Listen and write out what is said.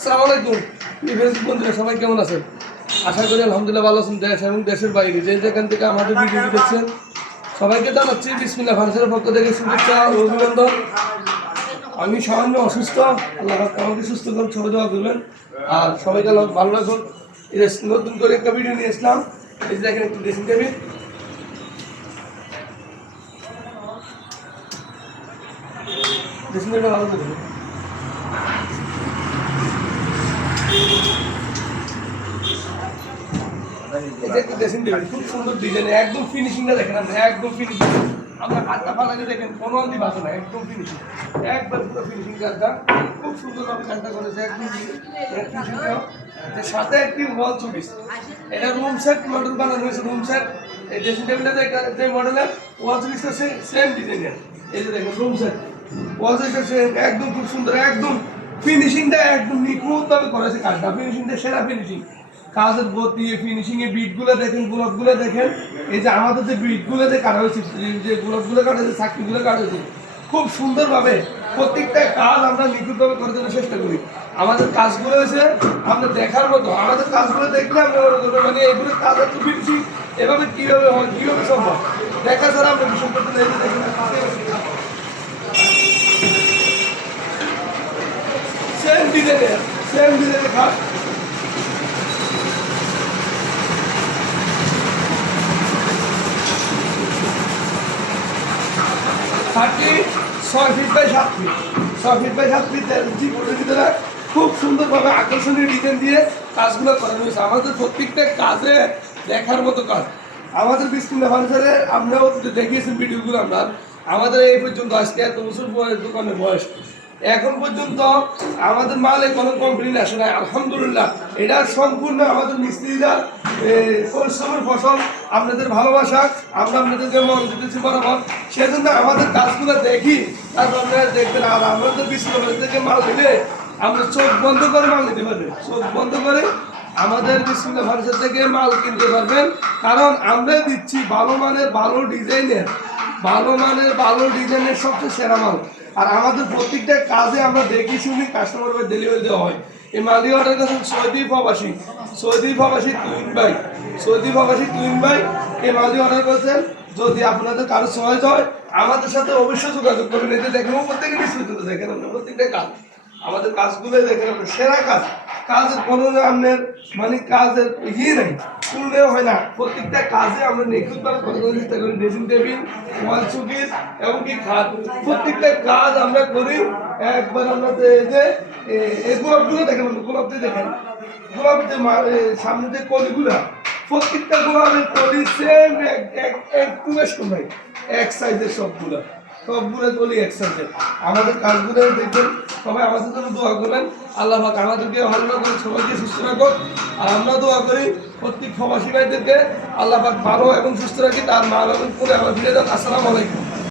আসসালামু আলাইকুম ফেসবুক বন্ধুরা, সবাই কেমন আছেন? আশা করি আলহামদুলিল্লাহ ভালো আছেন। দেশ এবং দেশের বাইরে যে যেখান থেকে আমাদের ভিডিও দেখছেন সবাইকে জানাচ্ছি বিসমিল্লাহ ফার্নিচারের পক্ষ থেকে শুভেচ্ছা ও অভিনন্দন। আমি সামান্য অসুস্থ, আল্লাহ আমাকে সুস্থ করুন, সবাই দোয়া করবেন। আর সবাইকে আল্লাহ ভালো রাখুন। নতুন করে একটা ভিডিও নিয়ে আসলাম। এই যে দেখেন একটু ড্রেসিং টেবিল, ড্রেসিং টেবিলটা ভালো করে ড্রেসিং টেবিল খুব সুন্দর ডিজাইন, একদম ফিনিশিংটা দেখেন, একদম ফিনিশিং। আপনার কাঠটা ফাটাকে দেখেন, কোনো অন্তি বাসে না, একদম ফিনিশিং, একবার পুরো ফিনিশিং কাঠটা খুব সুন্দরভাবে কাঠটা করেছে, একদম ফিনিশিংটা। সাথে একটি ওয়াল চুপিস, এটা রুম সেট মডেল বানানো হয়েছে। রুম সেট এই ড্রেসিং টেবিলটা যে মডেলের ওয়াল চুপিসটা সেম ডিজাইনের। এই যে দেখেন রুম সেট ওয়াল চুপিসটা সেম, একদম খুব সুন্দর, একদম ফিনিশিংটা একদম নিখুঁতভাবে করেছে কাঠটা, ফিনিশিংটা সেরা ফিনিশিং। কাজের গতি, ফিনিশিং এর বিটগুলো দেখেন, গোলাপগুলো দেখেন। এই যে আমাদের যে বিটগুলো যে কাটা হয়েছে, যে গোলাপগুলো কাটা হয়েছে, চাকরিগুলো কাটা হয়েছে, খুব সুন্দরভাবে প্রত্যেকটা কাজ আমরা নিখুঁতভাবে করার জন্য চেষ্টা করি। আমাদের কাজগুলো হয়েছে আপনার দেখার মতো, আমাদের কাজগুলো দেখলে আমরা মানে এগুলো কাজ একটু ফিনিশিং এভাবে কীভাবে হয়, কীভাবে সম্ভব দেখা ছাড়া আমরা বিষয় করতে দেখেন সেম ডিজাইনের কাজ। 6 feet by 7 feet, 6 feet by 7 feet ভিতরে খুব সুন্দরভাবে আকর্ষণীয় ডিজাইন দিয়ে কাজগুলো করানো হয়েছে। আমাদের প্রত্যেকটা কাজে দেখার মতো কাজ। আমাদের বিসমিল্লাহ ফার্নিচারে আপনারাও দেখিয়েছেন ভিডিওগুলো। আমাদের এই পর্যন্ত আজকে এত বছর দোকানের বয়স, এখন পর্যন্ত আমাদের মালে কোনো কমপ্লেন আসে না, আলহামদুলিল্লাহ। এটা সম্পূর্ণ আমাদের মিস্ত্রিরা পরিশ্রমের ফসল, আপনাদের ভালোবাসা, আমরা আপনাদেরকে মন দিতেছি বরাবর। সেজন্য আমাদের কাজগুলো দেখি, তারপর আপনারা দেখবেন। আর আমাদের বিসমিল্লাহ থেকে মাল দিলে আমরা চোখ বন্ধ করে মাল নিতে পারবেন, চোখ বন্ধ করে আমাদের বিসমিল্লাহ ফার্নিচার থেকে মাল কিনতে পারবেন। কারণ আমরা দিচ্ছি ভালো মানের, ভালো ডিজাইনের, ভালো ডিজাইনের সবচেয়ে সেরা মাল। আর আমাদের প্রত্যেকটা কাজে আমরা দেখি শুনি কাস্টমারকে ডেলিভারি দেওয়া হয়। এই মালটি অর্ডার করেছেন সৌদি প্রবাসী তুইন ভাই এই মালটি অর্ডার করেছেন। যদি আপনাদের কারো সহায়তা হয় আমাদের সাথে অবশ্যই যোগাযোগ করবেন। এতে দেখেন প্রত্যেকে নিশ্চিত দেখেন, আপনার প্রত্যেকটা কাজ, আমাদের কাজগুলো দেখেন, আপনার সেরা কাজের কোনো আপনার মানে কাজের ইয়ে নেই, তুলনেও হয় না। প্রত্যেকটা কাজে আমরা নিখুঁতভাবে করার চেষ্টা করি। ড্রেসিং টেবিল, ওয়াল শোকেস এবং কি খাট, প্রত্যেকটা কাজ আমরা করি। একবার আমরা যে এই গোলাপগুলো দেখেন, গোলাপটি দেখেন, গোলাপের সামনে যে কলিগুলা, প্রত্যেকটা গোলাপের কলি সেম, একটু বেশ নাই, এক সাইজের সবগুলো কলি এক সাইজের। আমাদের কাজগুলো দেখবেন, সবাই আমাদের জন্য দোয়া করবেন। আল্লাহ পাক আমাদেরকে ভালো রাখুন, সবাইকে সুস্থ রাখুন। আর আমরা দোয়া করি প্রত্যেক প্রবাসী ভাইদেরকে আল্লাহ পাক ভালো এবং সুস্থ রাখি, তার মা এবং করে আবার ফিরে যান। আসসালামু আলাইকুম।